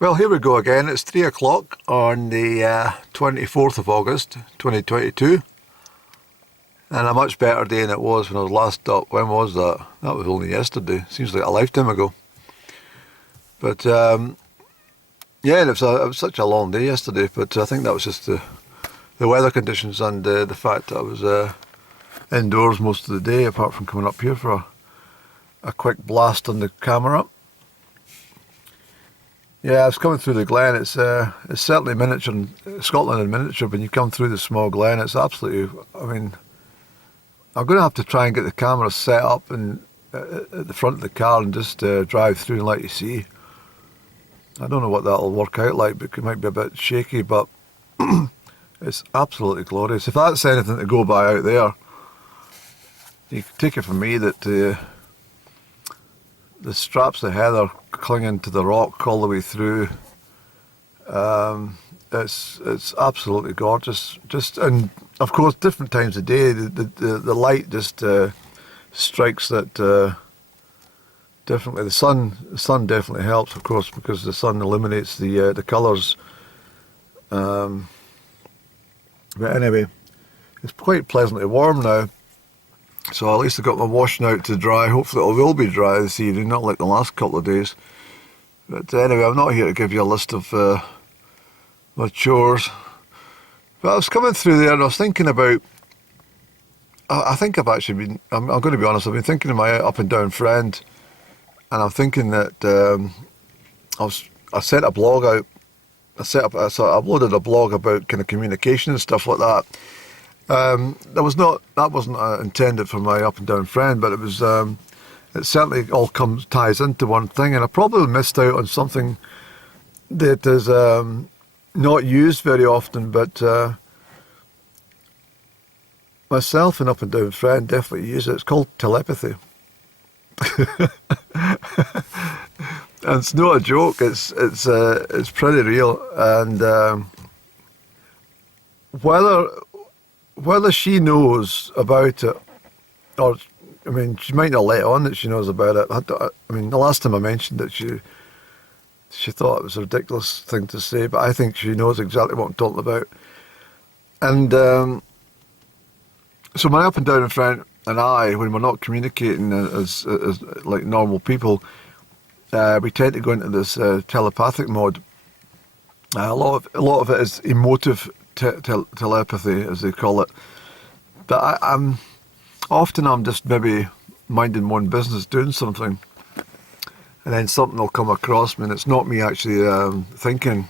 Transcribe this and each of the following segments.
Well, here we go again. It's 3 o'clock on the 24th of August 2022, and a much better day than it was when I was last up. When was that? That was only yesterday. Seems like a lifetime ago. But yeah, it was such a long day yesterday, but I think that was just the weather conditions and the fact that I was indoors most of the day, apart from coming up here for a quick blast on the camera. Yeah, I was coming through the glen. It's certainly miniature, Scotland in miniature. When you come through the small glen, it's absolutely. I mean, I'm going to have to try and get the camera set up and at the front of the car and just drive through and let you see. I don't know what that'll work out like, but it might be a bit shaky. But it's absolutely glorious. If that's anything to go by out there, you can take it from me that the straps of heather clinging to the rock all the way through. It's absolutely gorgeous. Just, and of course, different times of day, the light just strikes that differently. The sun definitely helps, of course, because the sun illuminates the colours. But anyway, it's quite pleasantly warm now. So at least I got my washing out to dry. Hopefully it will be dry this evening, not like the last couple of days. But anyway, I'm not here to give you a list of my chores. But I was coming through there and I was thinking about, I think I've actually been, I'm going to be honest, I've been thinking of my up and down friend, and I'm thinking that I set a blog out, I uploaded a blog about kind of communication and stuff like that. That wasn't intended for my up and down friend, but it was. It certainly all ties into one thing, and I probably missed out on something that is not used very often. But myself and up and down friend definitely use it. It's called telepathy, and it's not a joke. It's pretty real, and whether she knows about it, or, I mean, she might not let on that she knows about it. I mean, the last time I mentioned it, she thought it was a ridiculous thing to say, but I think she knows exactly what I'm talking about. And so my up and down friend and I, when we're not communicating as like normal people, we tend to go into this telepathic mode. A lot of it is emotive telepathy, as they call it. But I'm just maybe minding my own business, doing something, and then something will come across me, and it's not me actually thinking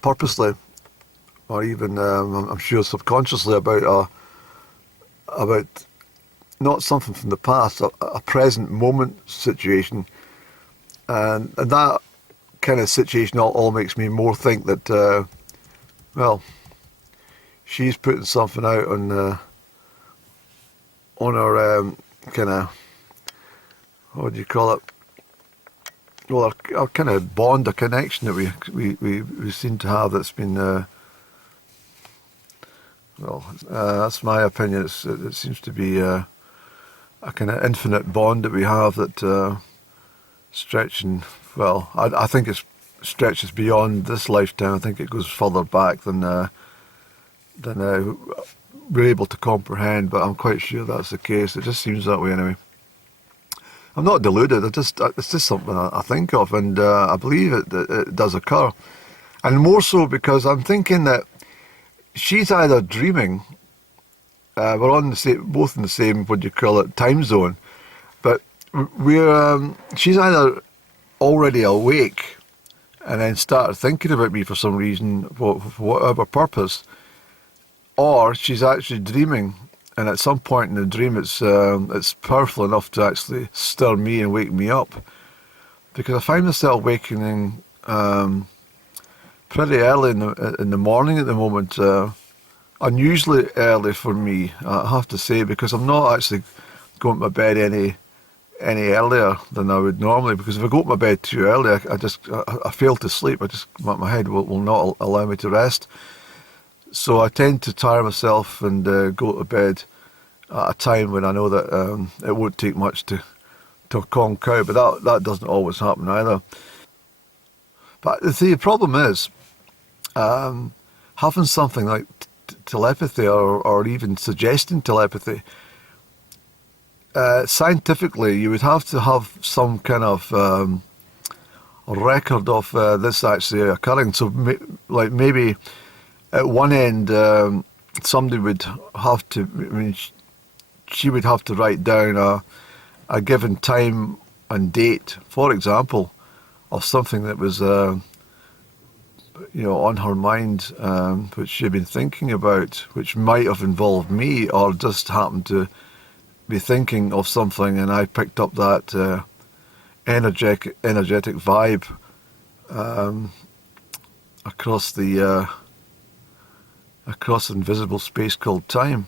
purposely, or even I'm sure subconsciously about not something from the past, a present moment situation, and that kind of situation all makes me more think that. Well, she's putting something out on her kind of, what do you call it? Well, our kind of bond, a connection that we seem to have that's been, that's my opinion. It seems to be a kind of infinite bond that we have that stretching. Well, I think it's stretches beyond this lifetime. I think it goes further back than we're able to comprehend, but I'm quite sure that's the case. It just seems that way anyway. I'm not deluded. It's just something I think of, and I believe it does occur, and more so because I'm thinking that she's either dreaming. We're on both in the same, what do you call it, time zone, but she's either already awake and then started thinking about me for some reason, for whatever purpose, or she's actually dreaming, and at some point in the dream it's powerful enough to actually stir me and wake me up. Because I find myself waking pretty early in the morning at the moment, unusually early for me, I have to say, because I'm not actually going to my bed any earlier than I would normally, because if I go to my bed too early, I fail to sleep. My head will not allow me to rest. So I tend to tire myself and go to bed at a time when I know that it won't take much to conk out, but that doesn't always happen either. But the problem is, having something like telepathy or even suggesting telepathy, scientifically, you would have to have some kind of record of this actually occurring. So, like maybe at one end, somebody would have to. I mean, she would have to write down a given time and date, for example, of something that was, on her mind, which she'd been thinking about, which might have involved me, or just happened to be thinking of something, and I picked up that energetic vibe across invisible space called time.